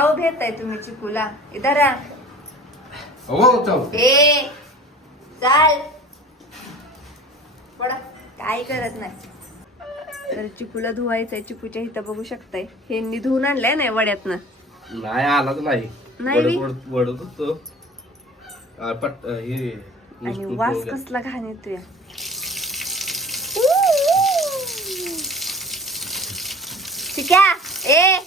काव भेटताय तुम्ही चिकूला. इधर आ. हो ए चाल. पडा. काय करत नाही. तर चिकूला धुवायचंय. चिकूच्या इथं बघू शकताय. हे धुवून आणलंय नाही वड्यातनं. नाही आलाच नाही. नाही? बी? वडत वडत- वडत होतो आ, पट हे आणि नुसतं वास. कसला घाण येतोय. चिक्या ए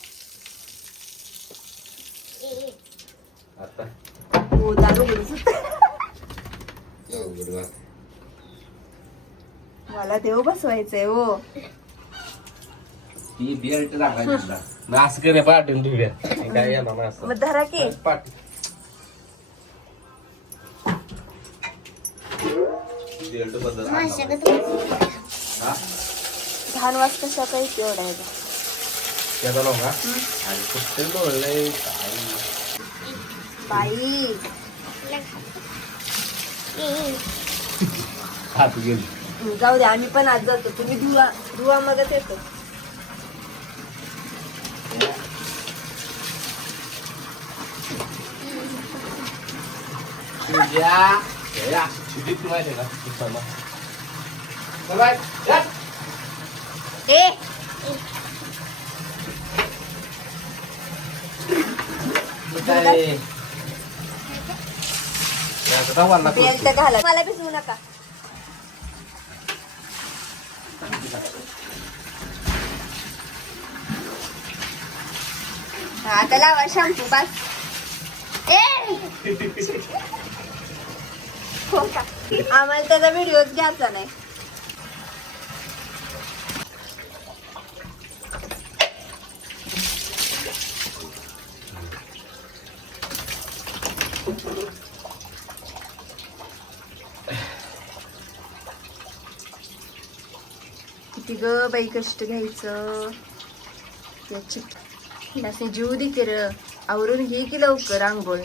आता. हो दारू. मला देव बसवायचंय हो. ती बेल्ट लागायची नास करे पाठवून ठेवूया काय येणार असं. मग धरा की. पाठ बेल्टबद्दल हा? घाण वास कशाचा येते एवढा ह्याचा? त्याचा नाव का आणि कुठे बोललंय? काय बाई. हात गेली. जाऊ दे आम्ही पण आज जातो. तुम्ही धुवा धुवा मगच येतो. तुझ्या या शिदीत तू माहिती आहे का दिसायला. चल बाय, या. ए! काय घाला. मला भिजवू नका. हा, आता लावा शॅम्पू बस. ए! का आम्हाला त्याचा व्हिडिओच घ्यायचा नाही. किती ग बाई कष्ट घ्यायचं? याची जीव देते र आवरून घे की लवकर आंघोळ.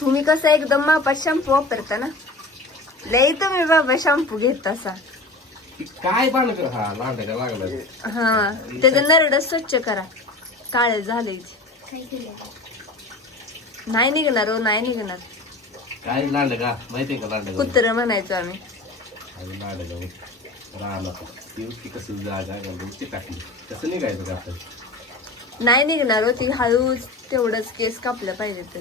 तुम्ही कसं एकदम मापात शॅम्पू वापरता ना? लई तुम्ही बाबा शॅम्पू घेत तसा ती काय हा लागला. हा त्याचं नरड स्वच्छ करा. काळे झाले नाही निघणार हो नाही निघणार. काय लांड का माहितीये का लांड कुत्र म्हणायचो आम्ही. आणि जाऊ राहणार ती. ती कसं जागा घालून ती टाकली. कसं निघायचं का आपण नाही निघणार हो ती. हळूच तेवढंच केस कापलं पाहिजे तर.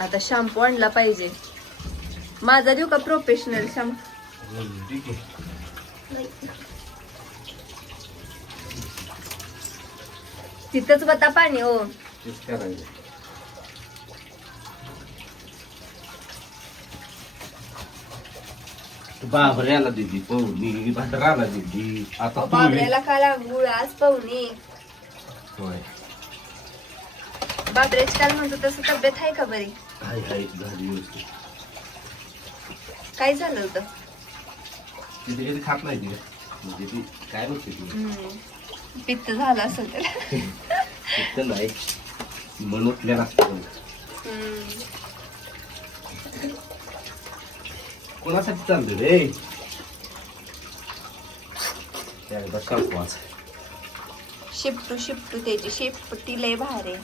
आता शॅम्पू आणला पाहिजे. माझा देऊ का प्रोफेशनल शॅम्पू? तिथंच बता पाणी हो तेच करायचं बाबऱ्याला दिदी पवनी भद्राला दिदी. आता तू बाबऱ्याला खाला गुळ आज पाहुणी. होय. बाबऱ्याची काल म्हणतो तसं तब्येत आहे का बरी? हाय हाय झाली व्यवस्थित काय झालं होतं? तिथे कधी खात नाही ती. म्हणजे ती काय नसते ती? हम्म. पित्त झालं असेल तर फक्त नाही. मन उठलेला असतं. हम्म. कोणासाठी चालतं रे एकदा शांपवाच शिपटू शिपटू त्याची शिपटी लय भारी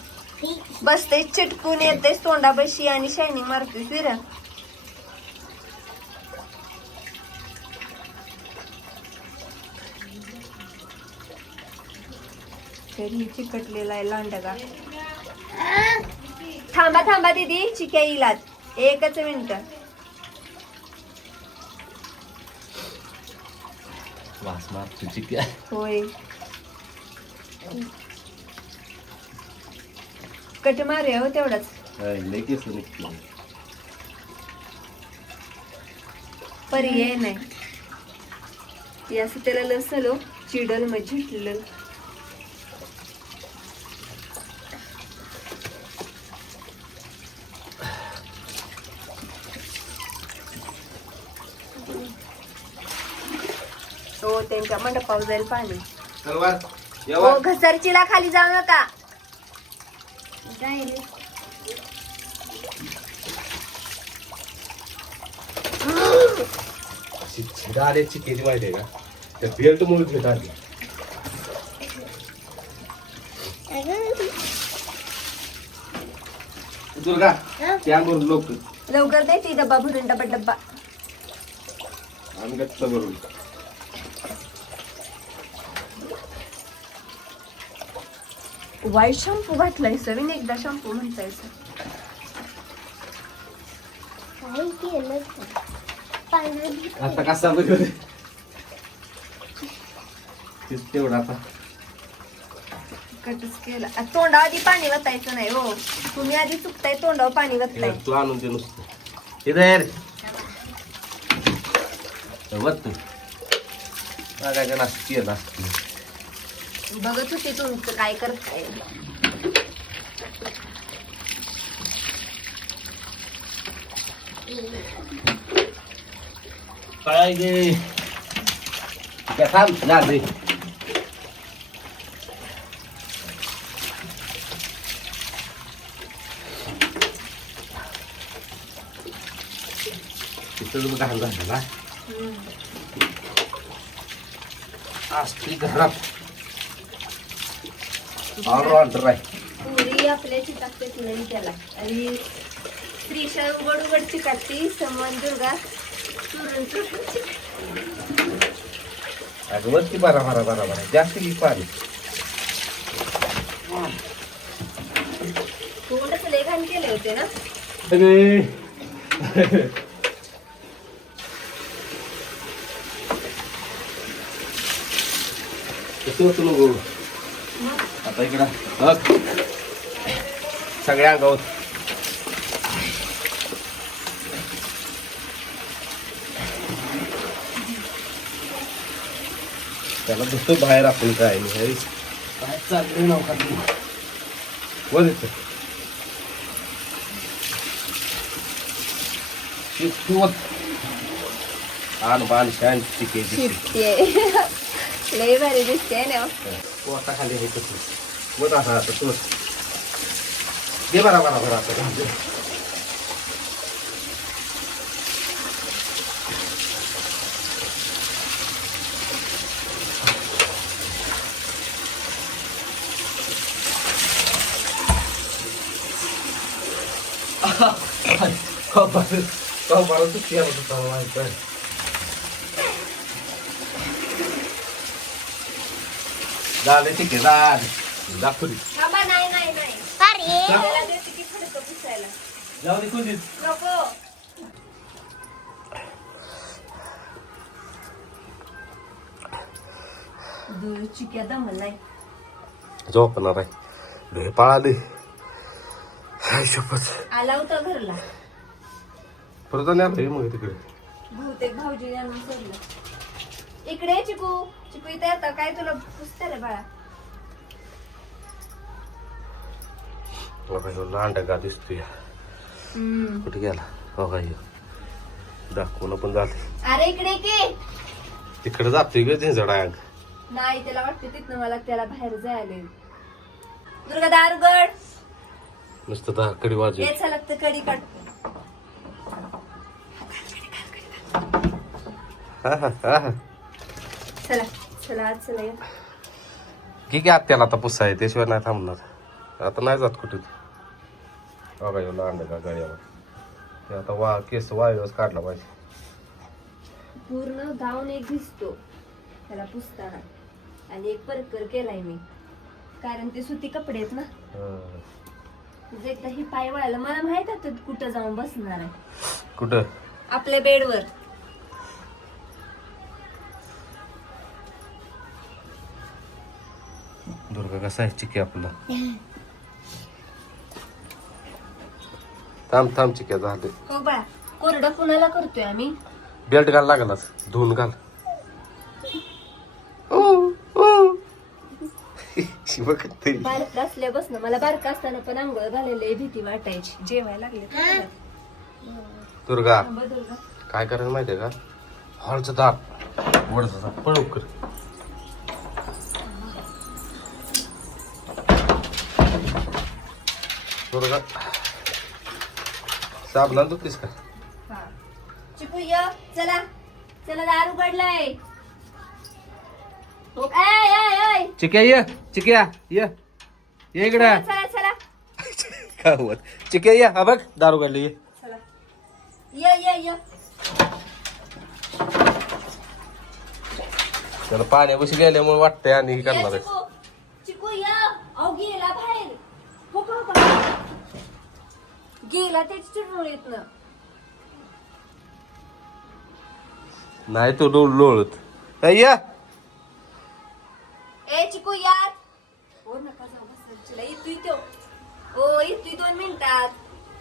बसते चिटकून येते तोंडाबशी आणि शायनिंग मारते फिर तरी चिकटलेला आहे लांडगा थांबा थांबा दीदी. चिक्या इलात एकच मिनिट. वास मार तुझी काय होय कट मारूया हो तेवढाच लय केस निघते पर्याय नाही ते असं त्याला लसलो चिडल मग झिटलं त्यांच्या मंडपावर जाईल पाणी. हो घसरचीला खाली जाऊ नका. चिकेची माहिती आहे का? त्या बेल्ट मुळे आली. दुर्गा भरून लोक लवकर. दे ती डब्बा भरून डब्बा. डब्बा आम्ही गच्च भरून व्हाईट शॅम्पू घातलाय सवीन एकदा शॅम्पू म्हणताय आता कसा बघ तेवढा आता. कटच केला. आ, तोंडावर आधी पाणी वतायचं नाही हो. तुम्ही आधी चुकताय तोंडावर पाणी वतताय तू आणून दे नुसतं. इधर वत तू. काय नाचती नाचती बघत होते तुमचं काय करताय काय गे काय थांब जा दे तिथं घाल झालं ना असली घरात ऑर्डर आहे पुरी आपल्या चिकाकते नाही त्याला आणि स्त्रीशा उघड उघड चिकाकती समान दुर्गा चुरून चुरून. अगं वरती बरा बरा बरा बरा. जास्त की पाणी केले होते ना? अरे. कसं होतं नको. आता इकडं बघ. सगळ्या गावात त्याला दुसरं बाहेर आपण काय नाही हे काय चाललंय नव्हता वर येतं? आण बाण शिट्टी. लय भारी दिसते ना. पोटा खाली हे कसं? वर असा आता तो दे बरा बरा बरा आता घाल दे. कपाळ कपाळ दुखते आता तुझा माहिती आहे. झालं ठीक आहे झालं दाखवू दे थांबा नाही नाही नाही. अरे त्याला देते की फडकं पुसायला. जाऊ दे कोणी नको. दूर चिक्या झोपणार आहे. पळाले. हाय शपथ. आला होता घरला. परत मग तिकडे. बहुतेक भाऊजी आणून सोडलं इकडे चिकू. चिकू इथे आता. काय तुला पुसते रे बाळा? बघा ह्यो लांडा का दिसतोय कुठे गेला बघा ह्यो दाखवून पण अरे इकडे की तिकडे जातोय ग झिंजडाग नाही त्याला वाटते तिथनं मला त्याला बाहेर जायला दुर्गा दारुगड नुसतं दहा कडी वाजू याचा लागतं कडी काढ हा हा हा हा चला चला आज चला या. की आत्याला आता पुसा आहे त्याशिवाय नाही थांबणार आता नाही जात कुठे बघा लांडा का गळ्यावर ते आता वा केस वाळल्यावर काढला पाहिजे. पूर्ण गाऊन एक दिसतो. त्याला पुसताना. आणि एक परकर केलाय मी. कारण ते सुती कपडे आहेत ना. हा. तुझं एकदा ही पाय वळायला मला माहीत आहे तू कुठं जाऊन बसणार आहे. कुठं? आपल्या बेडवर. दुर्गा कसा आहे? चिके आपला. थांब थांब चिक्या झाले. हो बा कोरडा कुणाला करतोय आम्ही? बेल्ट घाल लागलाच धुवून घाल. ओ, ओ. शिव किती बारक असल्यापासून मला बारक असताना पण आंघोळ घालायला लई भीती वाटायची. जेवायला लागले तर घरात. दुर्गा. थांबा दुर्गा. काय करायचं माहितीये का? हॉलचं दार. वडचं दार. पळव कर. दुर्गा. साबणा धुतलीस का? हा. चिकू य. चला. चला दार उघडलाय. चिक्या ये. चिक्या ये. ये इकडं. चला चला. काय होत? चिक्या ये. हा बघ. दारू काढली ये. चला. ये ये ये. त्याला पाण्यापाशी गेल्यामुळे वाटतंय आणि हे करणार आहे. चिकू चिकू या अहो गेला बाहेर हो का हो का गेला त्याची चिडून येत ना नाही तो डोळ लोळत ये. ए चिकू यार हो नका जाऊ बस येतोय तो येतोय दोन मिनिटात.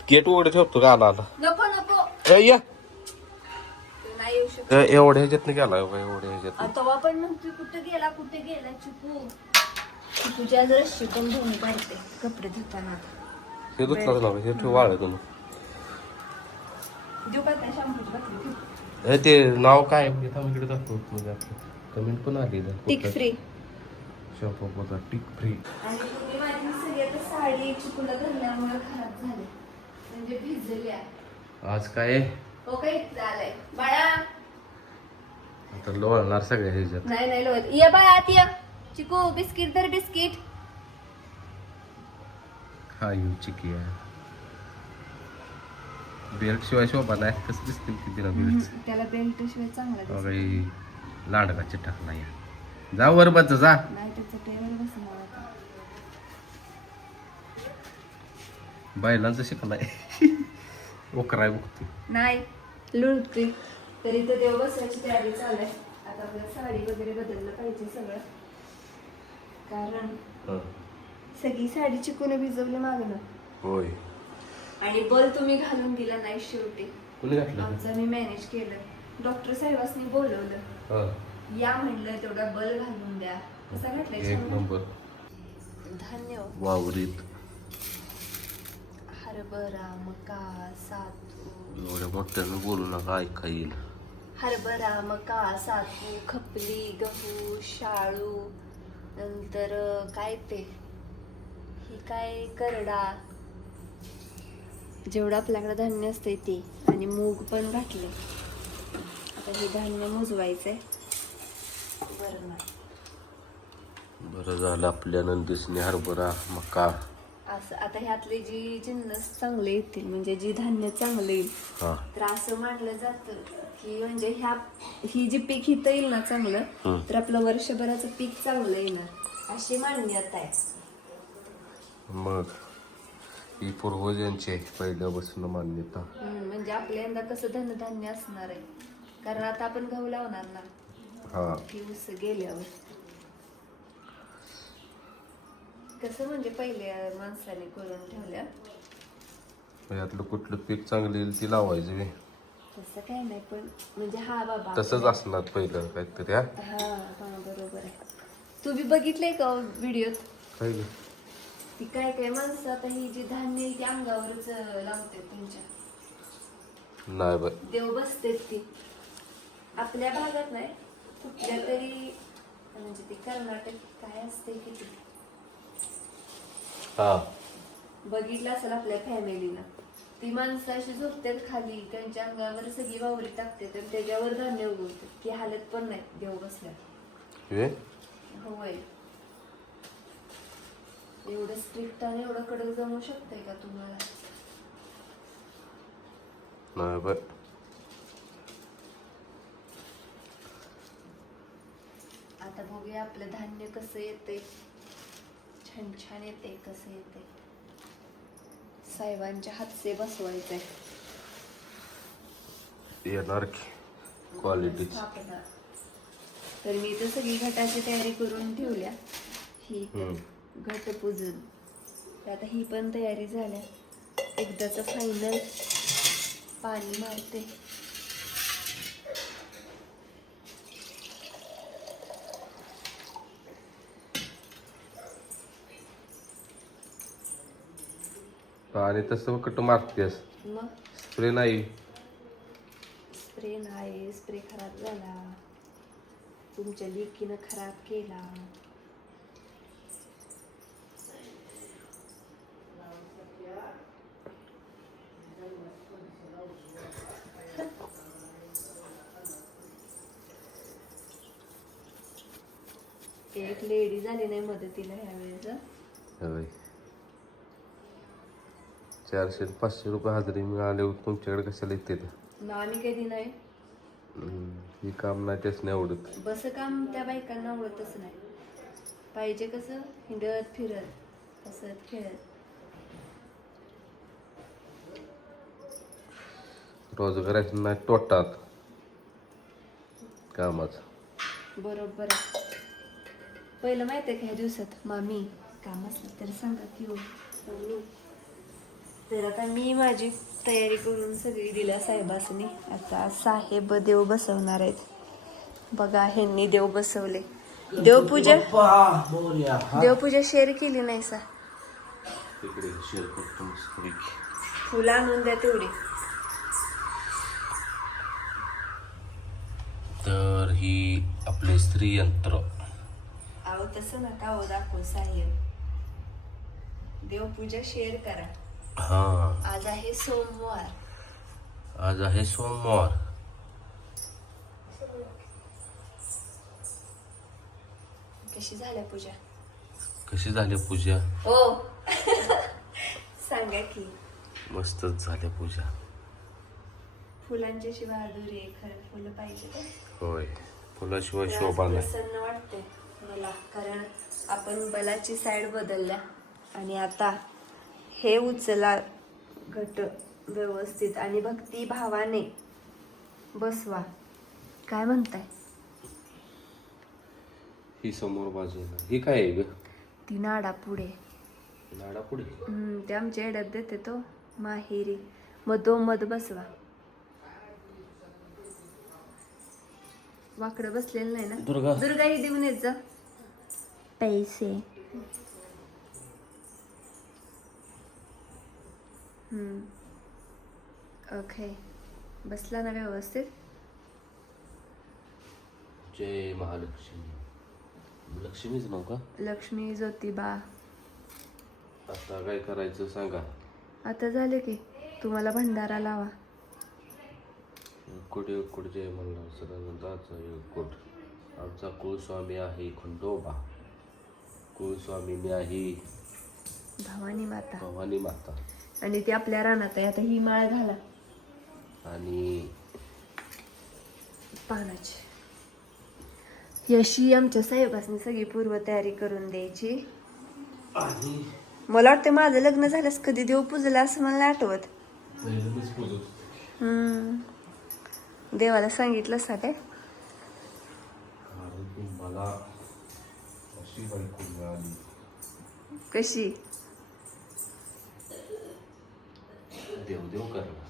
गेट उघडे ठेवतो का आला आला? नको नको. ए, ये. तो नाही येऊ शकत. ए, एवढ्या ह्याच्यात गेला एवढ्या ह्याच्यात तेव्हा पण म्हणतोय कुठे गेला कुठे गेला चिकू. चिकूच्या रस्सी पण धुवून काढते कपडे धुताना. हे दुखलाच ना हे ठेव वाळ तुम्ही? हे ते नाव काय? आहे? थांब इकडे दाखव म्हणजे आपलं. कमेंट पण आली इथं. टिक फ्री शॉप बघा टिक फ्री आणि तुम्ही माझी सगळी आता साडी चिकूला घालण्यामुळे खराब झाली. म्हणजे भिजल्या आज काय? आहे? हो काही झालंय बाळा. आता लोळणार सगळ्या ह्याच्यात. नाही नाही ये बाळा आत ये. चिकू बिस्किट तर बिस्किट. हा येऊ चिकी आहे. बेल्ट शिवाय शोभा नाही. कसं दिसतील किती ना बेल्ट? त्याला बेल्ट शिवाय चांगला दिसतो. काही लांडगा चिटकला या जा वर बच जा. नाही त्याचं टेबल बसणार आता. बैलांचं शिकलाय ओकराय बघतो नाही लुळतोय. तरी तर देव बसायची तयारी चालू आहे आता आपल्याला साडी वगैरे बदललं पाहिजे सगळं. कारण सगळी साडी चिकून भिजवली मागणं होय. आणि बल तुम्ही घालून दिला नाही शेवटी. कोणी घातलं? आमचं मी मॅनेज केलं. डॉक्टर साहेबांनी बोलवलं. हा. या म्हणलं तेवढा बल घालून द्या. कसा एक घातलाय नंबर. धन्यवाद वावरीत. हरभरा मका सातू. एवढ्या मोठ्यानं बोलू नका ऐका येईल. हरभरा मका सातू खपली गहू शाळू नंतर अं, काय ते? ही काय करडा. जेवढं आपल्याकडे धान्य असते ते आणि मूग पण घातले आता हे धान्य मुजवायचंय. बरं बरं झालं आपल्या नंदिसने हरभरा मका. असं आता ह्यातले जी जिन्नस चांगले येतील म्हणजे जी धान्य चांगले येईल हा. तर असं मानलं जातं की म्हणजे ह्या ही जी पीक हिथं येईल ना चांगलं हं. तर आपलं वर्षभराचं पीक चांगलं येणार अशी मान्यता आहे. मग ही पूर्वजांची आहे पहिल्यापासून मान्यता. हम्म, म्हणजे आपल्या यंदा कसं धनधान्य असणार आहे? कारण आता आपण गहू लावणार ना. हा. ऊस गेल्यावर. कसं म्हणजे पहिले माणसाने करून ठेवल्या यातलं कुठलं पीक चांगलं येईल ती लावायची बे. तसं काय नाही पण म्हणजे हा बाबा तसंच असणार पहिलं काहीतरी हा? हा हा बरोबर आहे. तू बी बघितलंय का व्हिडिओत? काय ग? ती काय काय माणसं आता ही जी धान्य आहे ती अंगावरच लावते त्यांच्या नाही बाय देव बसते ती. आपल्या भागात नाही कुठल्या तरी म्हणजे ती कर्नाटक काय असते की ती. हा. बघितलं असेल आपल्या फॅमिलीला ती माणसं अशी झोपतात खाली त्यांच्या अंगावर सगळी वावरी टाकते तर त्याच्यावर धान्य उगवते की हालत पण नाही देव बसल्या. हे होय. एवढं स्ट्रिक्ट आणि एवढं कडक जमू शकतंय का तुम्हाला? नाही आता बघूया आपलं धान्य कसं येते छान छान येते कसं येते साहेबांच्या हातचे बसवायचंय. येणार की स्थापना. तर मी तर सगळी घटाची तयारी करून ठेवल्या. ही. घटपूजन तर आता ही पण तयारी झाल्या. एकदाच फायनल पाणी मारते. आणि तसं कट मारतेस? मग? स्प्रे नाही. स्प्रे नाही. स्प्रे खराब झाला. तुमच्या लेकीनं खराब केला. एक लेडी झाली नाही मदतीला ह्या वेळेस. होय. चारशे पाचशे रुपये हजेरी मिळाले तुमच्याकडे कशाला येते आम्ही कधी नाही. ही काम नाही तेच नाही आवडत. बस काम त्या बायकांना आवडतच नाही. पाहिजे कसं हिंडत फिरत हसत खेळत. रोजगाराची नाही तोटात. कामाचं. बरोबर आहे. पहिलं माहिती आहे का ह्या दिवसात? मामी काम असलं तर सांगा की हो. मम्मी तर आता मी माझी तयारी करून सगळी दिल्या साहेबासनी. आता साहेब देव बसवणार आहेत. बघा ह्यांनी देव बसवले. देवपूजा? देवपूजा शेअर केली नाही सा. फुलं आणून द्या तेवढी. तर ही आपले स्त्री यंत्र. अहो तसं नका हो दाखव साहेब. देवपूजा शेअर करा. हा. आज आहे सोमवार. आज आहे सोमवार. कशी झाल्या पूजा? कशी झाली पूजा? हो. सांगा की. मस्तच झाली पूजा. फुलांची बहादुरी आहे खरं फुलं पाहिजे का? होय. फुलाशिवाय शोभा नाही. प्रसन्न वाटते मला कारण आपण बलाची साईड बदलल्या आणि आता हे उचला घट व्यवस्थित आणि भक्ती भावाने बसवा. काय म्हणताय? ही समोर बाजू आहे. ही काय आहे ग? ती नाडा पुढे. नाडा पुढे? हम्म, ते आमच्या एड्यात देते तो माहेरी. मधोमध बसवा. वाकडं बसलेलं नाही ना? दुर्गा. दुर्गा ही देऊन येत जा. पैसे. ओके बसला ना व्यवस्थित? जय महालक्ष्मी. लक्ष्मीच नाव का? लक्ष्मी ज्योतिबा. आता काय करायचं सांगा. आता झाले की तुम्हाला भंडारा लावा. कुठ कुठ जय म्हणला सदानंदाचा कुठ आमचा कुलस्वामी आहे खंडोबा. कुलस्वामी मी आहे. भवानी माता. भवानी माता. आणि ती आपल्या रानात आहे. आता ही माळ घाला. आणि पानाची. यशी आमच्या साहेबासनी सगळी पूर्व तयारी करून द्यायची. आणि मला वाटतं माझं लग्न झाल्यास कधी देव पूजला असं मला नाही आठवत. पहिल्यांदाच पूजत होते. हम्म. देवाला सांगितलं काय कारण की मला अशी बायको मिळाली कशी देवदेव करणार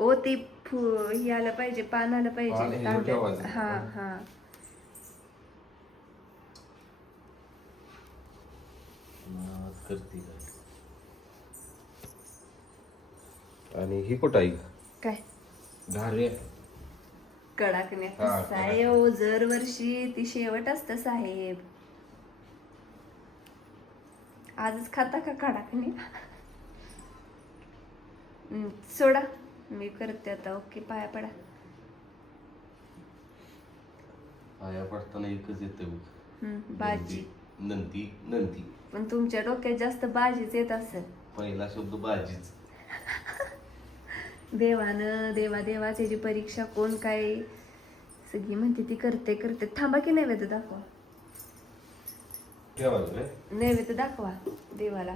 ओ ती फु हे आलं पाहिजे पान आलं पान पाहिजे हे तांब्यात. ठेवायचं. हा हा. करते काय आणि ही कुठं आहे? काय? घारे कडाकण्या हा, ओ जर वर्षी ती शेवट असत साहेब. आजच खाता का कडाकणी? हम्म, सोडा. मी करते आता. ओके पाया पडा. आया पडताना एकच येते हम्म, बाजी नंदी नंदी. पण तुमच्या डोक्यात जास्त बाजीच येत असेल. पहिला शब्द बाजीच देवानं देवा देवा त्याची परीक्षा कोण काय सगळी म्हणते ती करते करते. थांबा की नैवेद्य दाखवा. नैवेद्य दाखवा देवाला.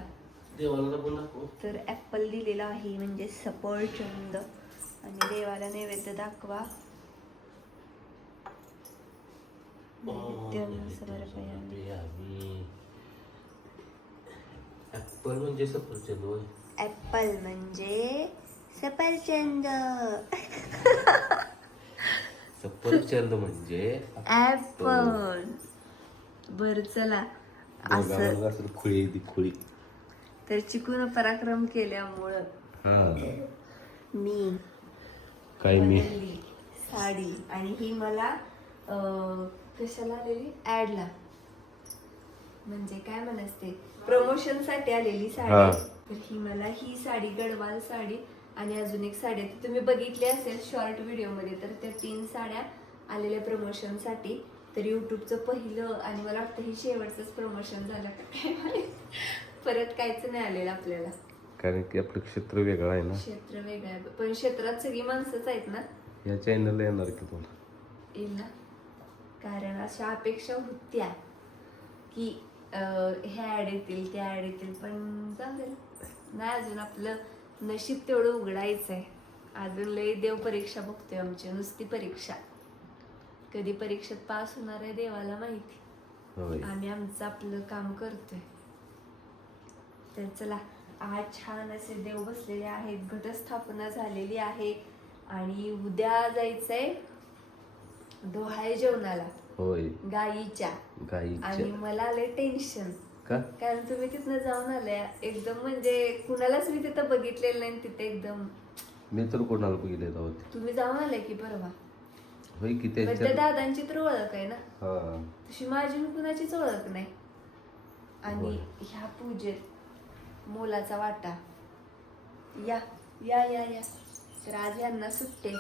देवाला पण दाखव. तर ऍपल दिलेला आहे म्हणजे सफरचंद. आणि देवाला नैवेद्य दाखवा. ऍपल म्हणजे सफरचंद ऍपल म्हणजे सफरचंद सफरचंद म्हणजे ऍपल बर चला. असं दोघांना असेल खुळी ती खुळी. तर चिकून पराक्रम केल्यामुळं हा. मी काय मी? साडी. आणि ही मला अं, कशाला आलेली? ऍडला. म्हणजे काय म्हणायचं ते? प्रमोशनसाठी आलेली हा. साडी तर ही मला ही साडी गडवाल साडी आणि अजून एक साडी. ती तुम्ही बघितली असेल शॉर्ट व्हिडिओमध्ये तर त्या तीन साड्या आलेल्या प्रमोशनसाठी. तर यूट्यूबचं पहिलं आणि मला वाटतं हे शेवटचंच प्रमोशन झालं का. परत काहीच नाही आलेलं आपल्याला. कारण की आपलं क्षेत्र वेगळं आहे ना. क्षेत्र वेगळं आहे. पण क्षेत्रात सगळी माणसंच आहेत ना? या चॅनलला येणार की तुला येईल ना? कारण अशा अपेक्षा होत्या की अं, ह्या ऍड येतील त्या ऍड येतील पण जाऊ दे नाही अजून आपलं नशीब तेवढं उघडायचं आहे अजून लय देव परीक्षा बघतोय आमची नुसती परीक्षा. कधी परीक्षेत पास होणार आहे देवाला माहिती. आम्ही आमचं आपलं काम करतोय. तर चला आज छान असे देव बसलेले आहेत घटस्थापना झालेली आहे आणि उद्या जायचंय डोहाळे जेवणाला. होय. गाईच्या. आणि मला आलंय टेन्शन का? कारण तुम्ही तिथनं जाऊन आल्या. एकदम म्हणजे कुणालाच मी तिथं बघितलेलं नाही तिथे एकदम मी तर कोणाला बघितले होते. तुम्ही जाऊन आले की परवा होय की पण त्या त्यांच्या दादांची तर ओळख आहे ना? हा. तशी माझी आणि कुणाचीच ओळख नाही. आणि होय. पूजेत मोलाचा वाटा. या या या या. तर आज यांना सुट्टे.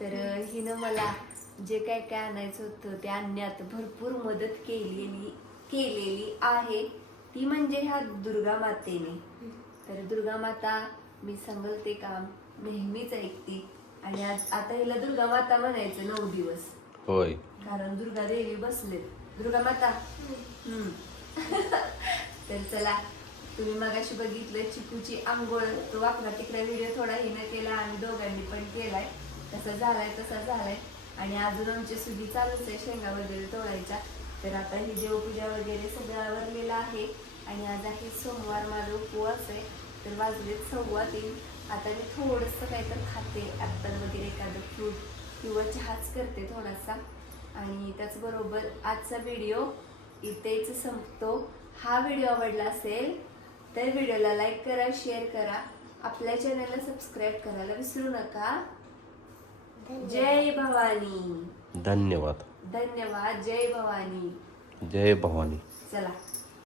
तर हिनं मला जे काय काय आणायचं होतं ते आणण्यात भरपूर मदत केलेली केलेली आहे. ती म्हणजे ह्या दुर्गा मातेने. तर दुर्गा माता मी सांगल ते काम नेहमीच ऐकते. आणि आज आता हिला दुर्गा माता म्हणायचं नऊ दिवस. होय. कारण दुर्गा देवी बसले दुर्गा माता? हम्म. तर चला तुम्ही मगाशी बघितलं चिकूची आंघोळ. तो वाकडा तिकडा व्हिडिओ थोडा हिनं केला आणि दोघांनी पण केलाय. तसा झालाय तसा झालाय. आणि अजून आमची सुधी चालूच आहे शेंगा वगैरे तोडायच्या. तर आता ही देवपूजा वगैरे सगळं आवरलेलं आहे. आणि आज आहे सोमवार माझा उपवास आहे. तर वाजलेत सव्वा तीन. आता मी थोडंसं काहीतरी खाते ॲपल वगैरे एखादं फ्रूट किंवा चहाच करते थोडासा. आणि त्याचबरोबर आजचा व्हिडिओ इथेच संपतो. हा व्हिडिओ आवडला असेल तर व्हिडिओला लाईक करा शेअर करा. आपल्या चॅनलला सबस्क्राईब करायला विसरू नका. जय भवानी. धन्यवाद. धन्यवाद. जय भवानी. जय भवानी. चला.